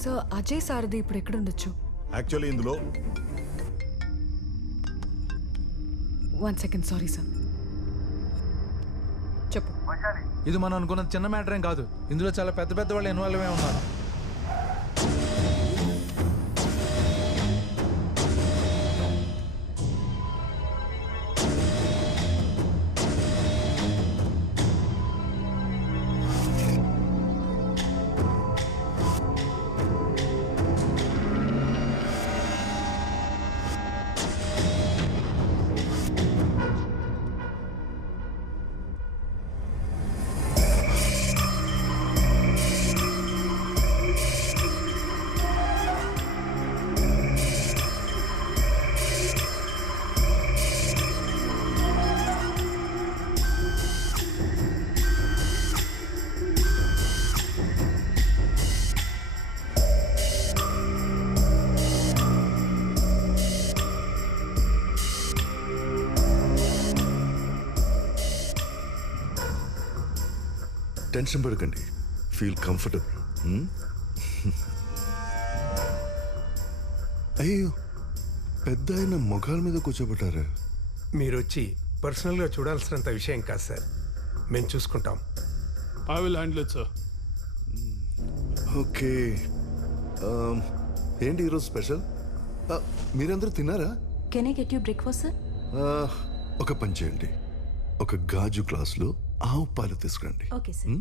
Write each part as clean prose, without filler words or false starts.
Sir Ajay సారథి ఇప్పుడు ఎక్కడ ఉండొచ్చు? యాక్చువల్లీ ఇందులో 1 సెకండ్, సారీ సార్. చెప్పు. ఇది మనం అనుకున్న చిన్న మ్యాటర్ ఏం కాదు. ఇందులో చాలా పెద్ద పెద్ద వాళ్ళు ఇన్వాల్వ్ అయి ఉన్నారు. టెన్షన్ పడకండి, ఫీల్ కంఫర్టబుల్. అయ్యో, పెద్ద ఆయన మొఖాల మీద కూర్చోబెట్టారా? మీరు వచ్చి పర్సనల్గా చూడాల్సినంత విషయం కాదు సార్, మేము చూసుకుంటాం. I will handle it sir. Okay. ఏంటి ఈరోజు స్పెషల్? మీరందరూ తిన్నారా? Can I get you breakfast sir? ఒక పని చేయండి, ఒక గాజు గ్లాసులో ఆవు పాలు తీసుకురండి. Okay sir.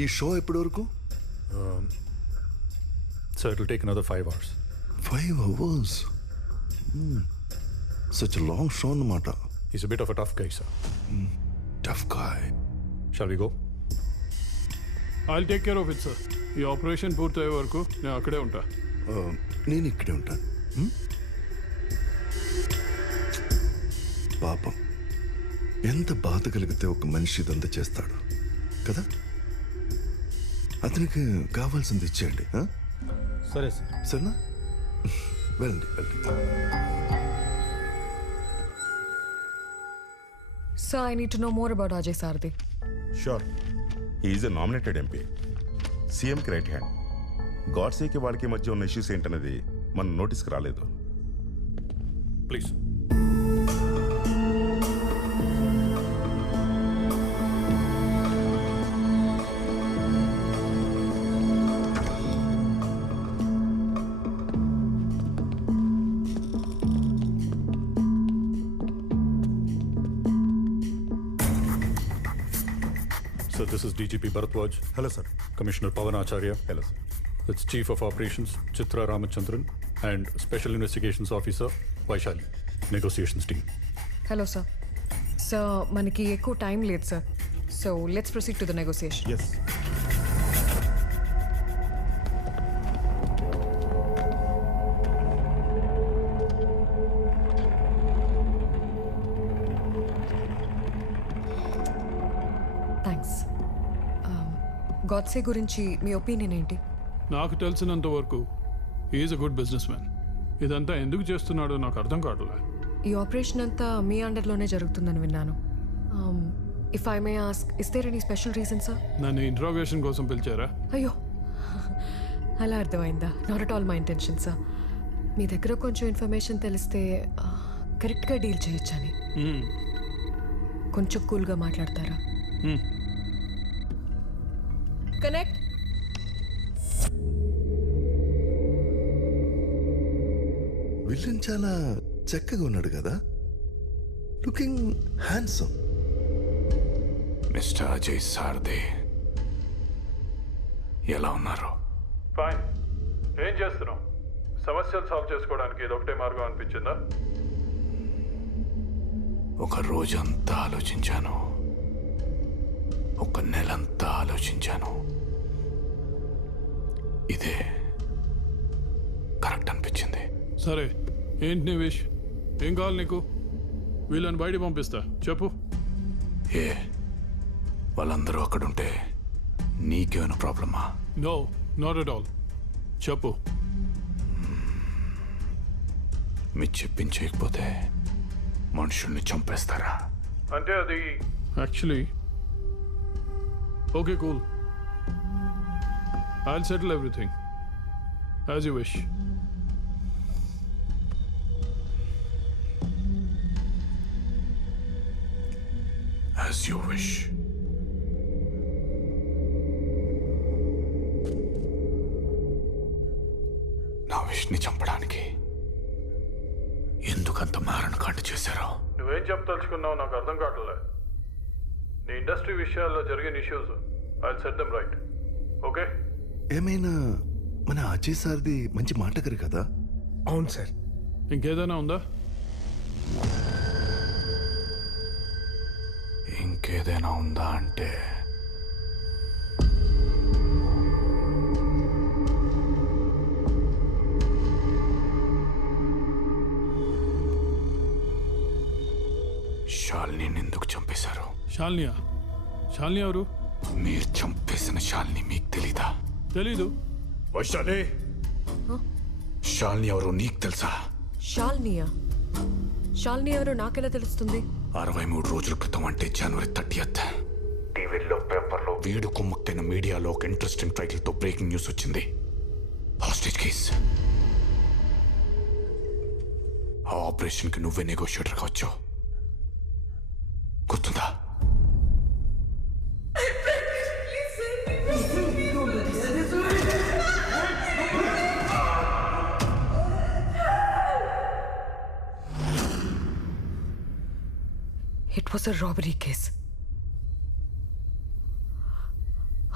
ఈ షో ఎప్పటి వరకు? Sir, it will take another 5 hours. 5 hours? Such a long show అన్నమాట. He's a bit of a tough guy, sir. Tough guy. Shall we go? I'll take care of it sir. ఈ operation పూర్తయ్యే వరకు నేను అక్కడే ఉంటా. నేను ఇక్కడే ఉంటాను. పాపం, ఎంత బాధ కలిగితే ఒక మనిషి ఇదంతా చేస్తాడు కదా. అతనికి కావాల్సింది ఇచ్చేయండి. సరే సార్. సరేనా? వెళ్ళండి వెళ్ళండి. Sir, I need to know more about Ajay Sarathy. Sure. Is a nominated MP, సీఎంకి రైట్ హ్యాండ్. గాడ్సేకి వాళ్ళకి మధ్య ఉన్న ఇష్యూస్ ఏంటనేది మన నోటీస్కి రాలేదు. Please. So this is DGP Bharatwaj. Hello sir. Commissioner Pawan Acharya. Hello sir. That's Chief of Operations Chitra Ramachandran and Special Investigations Officer Vaishali. Negotiations team. Hello sir. Sir, మనకి ఎక్కువ time లేదు sir. So let's proceed to the negotiation. Yes. Thanks. Godse గురించి మీ opinion ఏంటి? నాకు తెలిసినంత వరకు is a good businessman. ఇదంతా ఎందుకు చేస్తున్నాడో నాకు అర్థం కావట్లే. ఈ ఆపరేషన్ అంతా మీ అండర్లోనే జరుగుతుందని విన్నాను. If I may ask, is there any special reason sir? నన్ను ఇంట్రాగేషన్ కోసం పిలిచారా? అయ్యో, అలా అర్థమైందా? Not at all my intention sir. మీ దగ్గర కొంచెం ఇన్ఫర్మేషన్ తెలిస్తే కరెక్ట్గా డీల్ చేయొచ్చని. కొంచెం కూల్గా మాట్లాడతారా? కనెక్ట్. విలన్ చాలా చక్కగా ఉన్నాడు కదా, లుకింగ్ హ్యాండ్సమ్. మిస్టర్ అజయ్ సారథి, ఎలా ఉన్నారు? ఫైన్. ఏం చేస్తున్నావు? సమస్యలు సాల్వ్ చేసుకోవడానికి ఇది ఒకటే మార్గం అనిపించిందా? ఒక రోజంతా ఆలోచించాను, ఒక నెలంతా ఆలోచించాను. ఇదే కరెక్ట్ అనిపించింది. సరే, ఏంటి నీ విష్? ఏం కావాలి నీకు? వీళ్ళని బయట పంపిస్తా, చెప్పు. ఏ వాళ్ళందరూ అక్కడుంటే నీకేమైనా ప్రాబ్లమా? No, not at all. చెప్పు. మీరు చెప్పించకపోతే మనుషుల్ని చంపేస్తారా? అంటే అది actually okay cool. I'll settle everything. As you wish. As you wish. నా విష్ని చంపడానికి ఎందుకంత మారణకాండ చేశారో నువ్వేం చెప్పదలుచుకున్నావు నాకు అర్థం కావట్లే. నీ ఇండస్ట్రీ విషయాల్లో జరిగిన issues I'll set them right. Okay? ఏమైనా మన అజయ్ సార్ది మంచి మాటగారు కదా? అవును సార్. ఇంకేదైనా ఉందా? ఇంకేదైనా ఉందా అంటే శాలిని ఎందుకు చంపేశారు? శాలినియా? శాలిని ఎవరు? మీరు చంపేసిన శాలిని మీకు తెలీదా? తెలీదు. వైశాలి, శాలిని ఎవరు నీకు తెలుసా? శాలినియా? శాలిని ఎవరో నాకెలా తెలుస్తుంది? 63 రోజుల క్రితం అంటే జనవరి 30th టీవీలో పేపర్లో వీడు కుమ్మక్కైన మీడియాలో ఒక ఇంట్రెస్టింగ్ టైటిల్ తో బ్రేకింగ్ న్యూస్ వచ్చింది. Hostage case. ఆ ఆపరేషన్ కి నువ్వే నెగోషియేటర్ కావచ్చు. గుర్తుందా? It was a robbery case.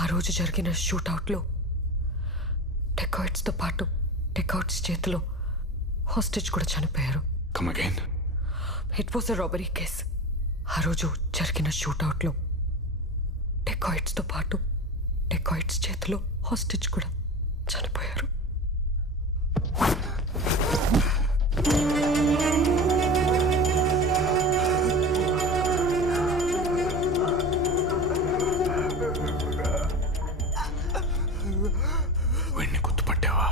ఆ రోజు జరిగిన షూట్అవుట్లో డెకాయిట్స్తో పాటు డెకాయిట్స్ చేతిలో హాస్టేజ్ కూడా చనిపోయారు. Come again. It was a robbery case. ఆ రోజు జరిగిన షూట్అవుట్లో డెకాయిట్స్తో పాటు డెకాయిట్స్ చేతిలో హాస్టేజ్ కూడా చనిపోయారు. వీడిని గుర్తుపట్టావా?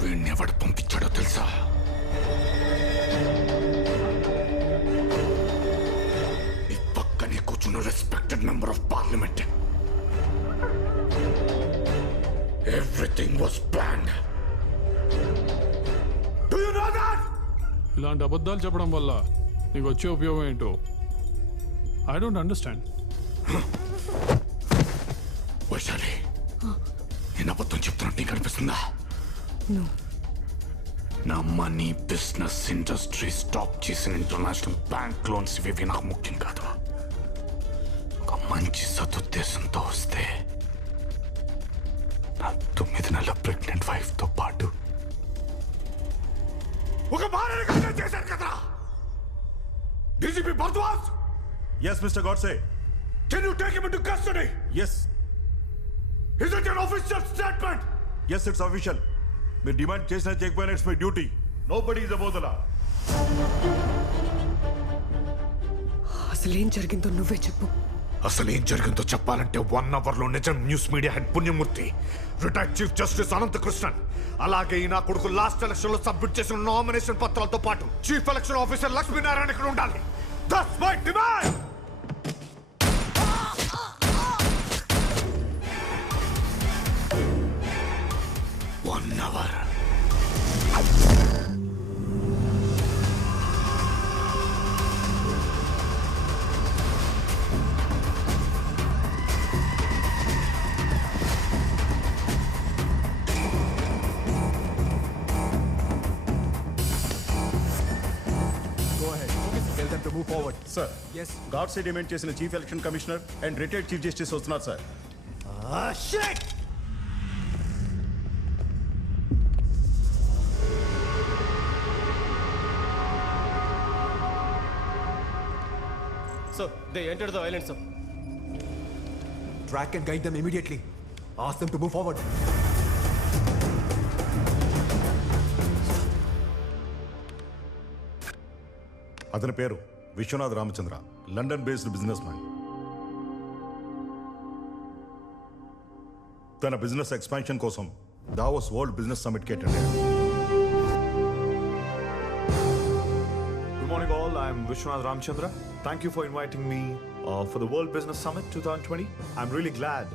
వీడిని ఎవడు పంపించాడో తెలుసా? నీ పక్కనే కూర్చున్న respected member of parliament. Everything was planned. Do you know that? ఇలాంటి అబద్ధాలు చెప్పడం వల్ల నీకు వచ్చే ఉపయోగం ఏంటో ఐ డోంట్ అండర్స్టాండ్. వైశాలి, నేను అబద్ధం చెప్తున్నట్టు నీకు అనిపిస్తుందా? నా మనీ, బిజినెస్, ఇండస్ట్రీ, స్టాప్ చేసిన ఇంటర్నేషనల్ బ్యాంక్ లోన్స్ ఇవి నాకు ముఖ్యం కాదు. ఒక మంచి సదుద్దేశంతో వస్తే నా 9 నెలల ప్రెగ్నెంట్ వైఫ్ తో పాటు ఒక భార్యని కన్సిడర్ చేశారు కదా DGP Bharadwaj. Yes, Mr. Godse. Can you take him into custody? Yes. Is it an official statement? Yes, it's official. మీరు డిమాండ్ చేసినా చేయకపోయినా it's my duty. Nobody is above the law. అసలేం జరిగిందో నువ్వే చెప్పు. అసలు ఏం జరిగిందో చెప్పాలంటే 1 hour లో నిజం న్యూస్ మీడియా హెడ్ పుణ్యమూర్తి, రిటైర్డ్ చీఫ్ జస్టిస్ అనంతకృష్ణన్, అలాగే ఈ నా కొడుకు లాస్ట్ ఎలక్షన్ లో సబ్మిట్ చేసిన నామినేషన్ పత్రాలతో పాటు చీఫ్ ఎలక్షన్ ఆఫీసర్ లక్ష్మీనారాయణ ఇక్కడ ఉండాలి. That's my demand. 1 hour. Sir, Godse demand చేసిన chief election commissioner and retired chief justice వస్తున్నారు sir. Sir, they entered the island, sir. Track and guide them immediately. Ask them to move forward. అతని పేరు Vishwanath Ramachandra, London based businessman. తన business expansion కోసం Davos world business summit కి attend అయ్యాడు. Good morning all, I am Vishwanath Ramchandra. Thank you for inviting me for the World Business Summit 2020. I'm really glad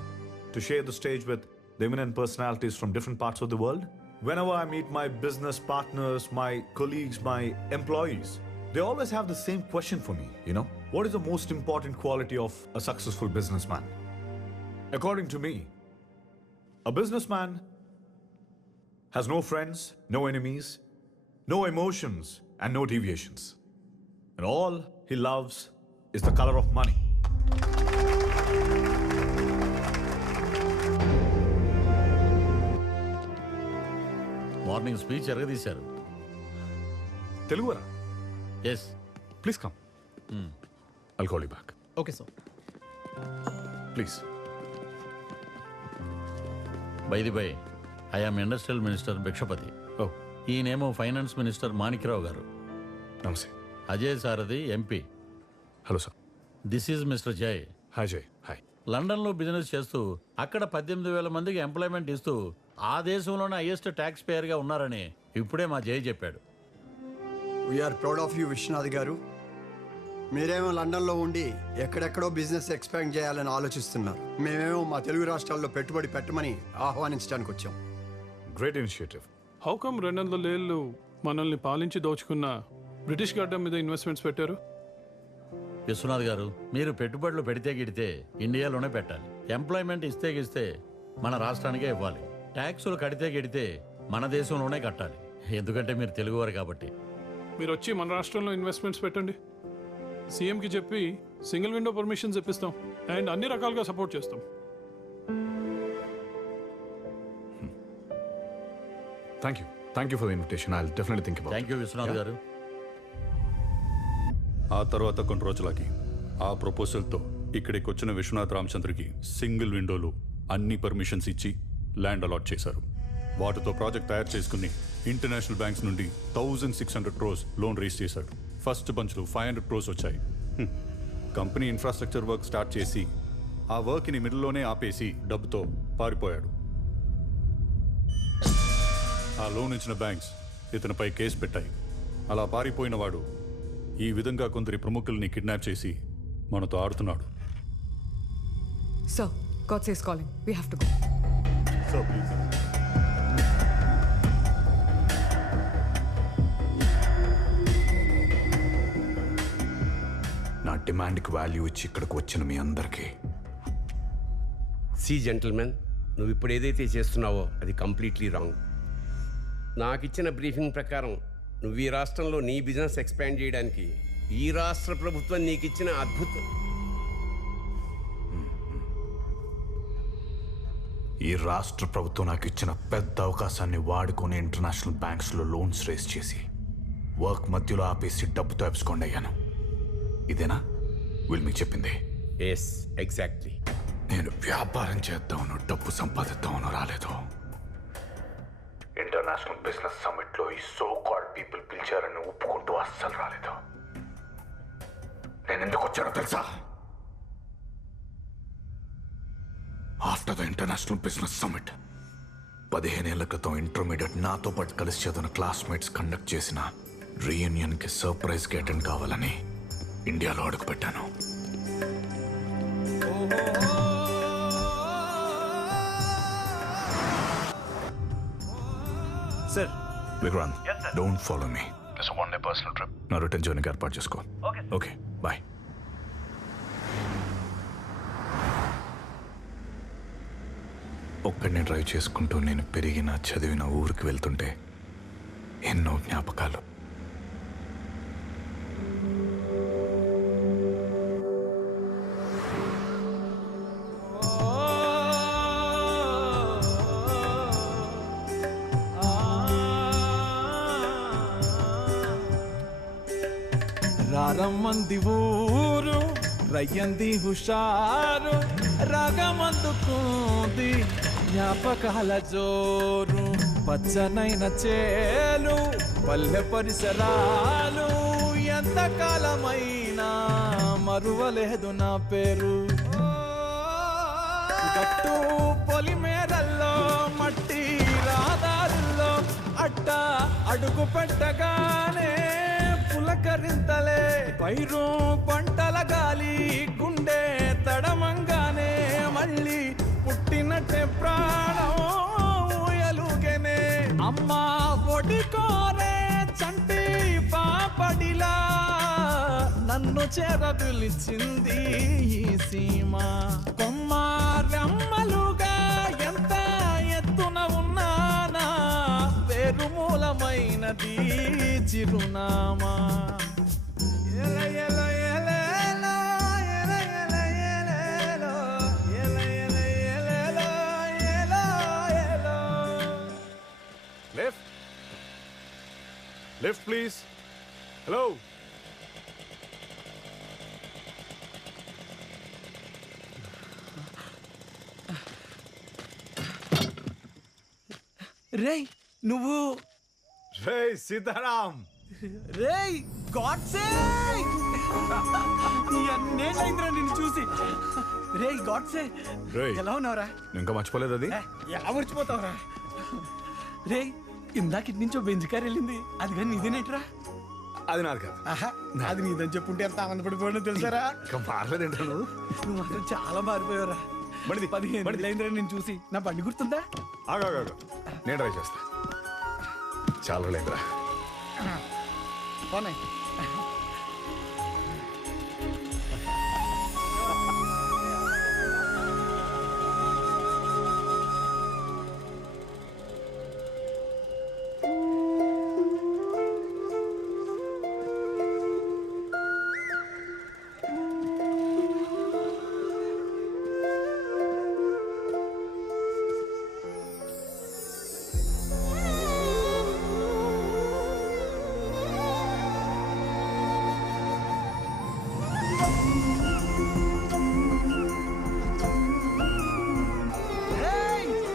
to share the stage with the eminent personalities from different parts of the world. Whenever I meet my business partners, my colleagues, my employees, they always have the same question for me, you know? What is the most important quality of a successful businessman? According to me, a businessman has no friends, no enemies, no emotions, and no deviations. And all he loves is the color of money. Morning speech ఎరగదీశారు. తెలుగురా? Yes. Please come. I'll call you back. Okay sir. Please. By the way, I am industrial minister Bhikshapathi. Oh, ఈయనేమో finance minister Manikrao గారు. namaste. Ajay Sarathy MP. Hello, sir. This is mister Jay. Hi, Jay. Hi. లండన్లో business చేస్తూ అక్కడ 18,000 మందికి employment ఇస్తూ ఆ దేశంలోనే highest tax పేయర్గా ఉన్నారని ఇప్పుడే మా జయ్ చెప్పాడు. We're proud of you Vishwanath గారు. మీరేమో లండన్లో ఉండి ఎక్కడెక్కడో బిజినెస్ ఎక్స్పాండ్ చేయాలని ఆలోచిస్తున్నారు. మేమేమో మా తెలుగు రాష్ట్రాల్లో పెట్టుబడి పెట్టమని ఆహ్వానించడానికి వచ్చాం. Great initiative. హౌ కమ్ 200 ఏళ్ళు మనల్ని పాలించి దోచుకున్న బ్రిటిష్ గడ్డ మీద ఇన్వెస్ట్మెంట్స్ పెట్టారు? విశ్వనాథ్ గారు, మీరు పెట్టుబడులు పెడితే గిడితే ఇండియాలోనే పెట్టాలి. ఎంప్లాయ్మెంట్ ఇస్తే గిస్తే మన రాష్ట్రానికే ఇవ్వాలి. ట్యాక్సులు కడితే గిడితే మన దేశంలోనే కట్టాలి. ఎందుకంటే మీరు తెలుగువారు కాబట్టి. మీరు వచ్చి మన రాష్ట్రంలో ఇన్వెస్ట్మెంట్స్ పెట్టండి. సీఎంకి చెప్పి సింగిల్ విండో పర్మిషన్స్ ఇప్పిస్తాం అండ్ అన్ని రకాలుగా సపోర్ట్ చేస్తాం. Thank you. Thank you for the invitation. I'll definitely think about it. Thank you Vishwanath గారు. ఆ తర్వాత కొన్ని రోజులకి ఆ ప్రపోజల్తో ఇక్కడికి వచ్చిన విశ్వనాథ్ రామచంద్రకి సింగిల్ విండోలో అన్ని పర్మిషన్స్ ఇచ్చి ల్యాండ్ అలాట్ చేశారు. వాటితో ప్రాజెక్ట్ తయారు చేసుకుని ఇంటర్నేషనల్ బ్యాంక్స్ నుండి 1,600 crores లోన్ రేస్ చేశాడు. ఫస్ట్ బంచ్లో 500 crores వచ్చాయి. కంపెనీ ఇన్ఫ్రాస్ట్రక్చర్ వర్క్ స్టార్ట్ చేసి ఆ వర్క్ని మిడిల్లోనే ఆపేసి డబ్బుతో పారిపోయాడు. ఆ లోన్ ఇచ్చిన బ్యాంక్స్ ఇతనిపై కేసు పెట్టాయి. అలా పారిపోయిన వాడు ఈ విధంగా కొందరి ప్రముఖుల్ని కిడ్నాప్ చేసి మనతో ఆడుతున్నాడు. Sir, God says calling. We have to go. So please. నా డిమాండ్కి వాల్యూ ఇచ్చి ఇక్కడికి వచ్చిన మీ అందరికీ సి జెంటిల్మెన్, నువ్వు ఇప్పుడు ఏదైతే చేస్తున్నావో అది కంప్లీట్లీ రాంగ్. నాకు ఇచ్చిన బ్రీఫింగ్ ప్రకారం నువ్వు ఈ రాష్ట్రంలో నీ బిజినెస్ ఎక్స్పాండ్ చేయడానికి ఈ రాష్ట్ర ప్రభుత్వం నీకు ఇచ్చిన అద్భుతం. ఈ రాష్ట్ర ప్రభుత్వం నాకు ఇచ్చిన పెద్ద అవకాశాన్ని వాడుకొని ఇంటర్నేషనల్ బ్యాంక్స్లో లోన్స్ రేస్ చేసి వర్క్ మధ్యలో ఆపేసి డబ్బుతో ఎప్సుకోండి అయ్యాను. ఇదేనా వీళ్ళు మీకు చెప్పింది? Yes, exactly. నేను వ్యాపారం చేద్దామనో డబ్బు సంపాదిద్దామనో రాలేదు. ఇంటర్నేషనల్ బిజినెస్ సమ్మిట్లో ఈ సో కాల్డ్ పీపుల్ పిలిచారని ఒప్పుకుంటూ అస్సలు రాలేదు. నేను ఎందుకు వచ్చానో తెలుసా? After the international business summit 15 ఏళ్ల క్రితం ఇంటర్మీడియట్ నాతో పాటు కలిసి చదివిన క్లాస్మేట్స్ కండక్ట్ చేసిన రీయూనియన్కి సర్ప్రైజ్కి అటెండ్ కావాలని ఇండియాలో అడుగుపెట్టాను. Sir, Vikrant, don't follow me. It's one day personal trip. నా రిటర్న్ జర్నీకి ఏర్పాటు చేసుకో. Okay, bye. ఒక్కడిని డ్రైవ్ చేసుకుంటూ నేను పెరిగిన చదివిన ఊరికి వెళ్తుంటే ఎన్నో జ్ఞాపకాలు. రారమ్మంది ఊరు రయ్యంది హుషారు, రాగమందుకుంది జ్ఞాపకాల జోరు, పచ్చనైన చేలు పల్లె పరిసరాలు, ఎంతకాలమైనా మరువలేదు నా పేరు. గట్టు పొలిమేరల్లో మట్టి రాదారుల్లో అట్ట అడుగు పెట్టగానే పుల పులకరింతలే పైరు పంటల గాలి గుండె తడమంగానే మళ్ళీ పుట్టినట్టే ప్రాణం ఊయలుగనే అమ్మా ఒడి కోరే చంటి పాపడిలా నన్ను చేరదులిచింది ఈ సీమ కొమ్మారమ్మలుగా ఎంత ఎత్తున ఉన్నానా వేరుమూలమైనది చిరునామా ఎల ఎల ఎలేలో, ఎల ఎల ఎలేలో, ఎల ఎల ఎలేలో, ఎలో ఎలో. Left please. హలో. రేయ్ నువ్వు రే సీతారాం. రేయ్ గాడ్సే నేనైందిరా నిన్ను చూసి. రేయ్ గాడ్సే ఎలా ఉన్నావురా? ఇంకా మర్చిపోలేదు అది. ఎలా మర్చిపోతావురా? రేయ్ ఇందాక ఇటు నుంచో బెంచ్ కార్ వెళ్ళింది, అది కానీ నీదేనేట్రా? అది నాది కాదు. అది నీదని చెప్పుంటే ఎంత ఆనందపడిపోయాడో తెలుసారా? ఇంకా మారలేదేంటో నువ్వు. నువ్వు మాత్రం చాలా మారిపోయావురా. 15 అయిందిరా నేను చూసి. నా బండి గుర్తుందా? ఆగా నేను ట్రై చేస్తా. చాలా లేదురా. పోనీ.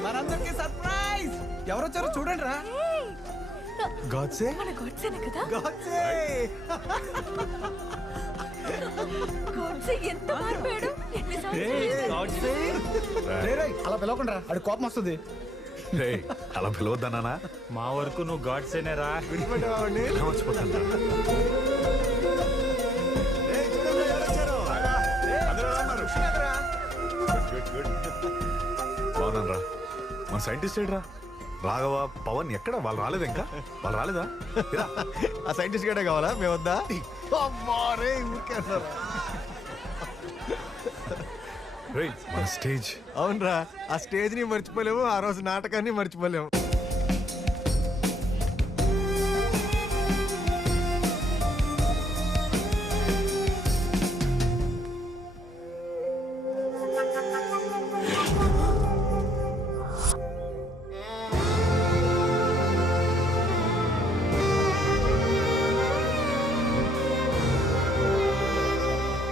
మనందరికీ సర్ప్రైజ్. ఎవరొచ్చారో చూడండి రా. గాడ్సే మన గాడ్సేనే కదా. గాడ్సే గాడ్సే ఎంత మారిపోయాడు. అలా పిలవకుండా అది కోపం వస్తుంది. అలా పిలవద్దన్నా. మా వరకు నువ్వు గాడ్సేనేరా. బాగున్నాను రా. మన సైంటిస్ట్ ఏంట్రా రాఘవ పవన్ ఎక్కడ? వాళ్ళు రాలేదు ఇంకా. వాళ్ళు రాలేదా? ఆ సైంటిస్ట్ గడే కావాలా? మేము వద్దా? మన స్టేజ్. అవునరా, ఆ స్టేజ్ ని మర్చిపోలేము, ఆ రోజు నాటకాన్ని మర్చిపోలేము.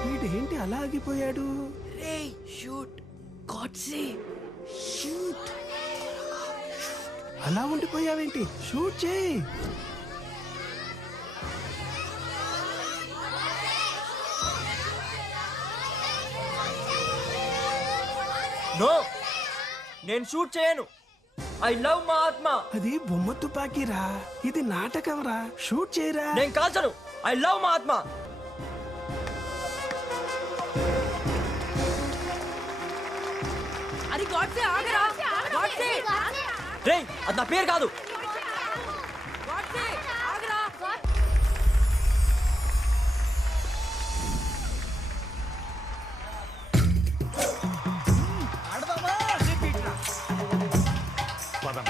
వీడేంటి అలా ఆగిపోయాడు? అలా ఉండిపోయావేంటి? షూట్ చేయి. నో, నేను షూట్ చేయను. ఐ లవ్ మా ఆత్మ. అది బొమ్మ తుపాకీరా, ఇది నాటకం రా. షూట్ చేయరా. నేను కాల్చను. ఐ లవ్ మా ఆత్మ. అరే గాడ్సే ఆగరా. గాడ్సే రేయ్ అది నా పేరు కాదు. గాడ్సే ఆగరా. ఆడదామా? పదం.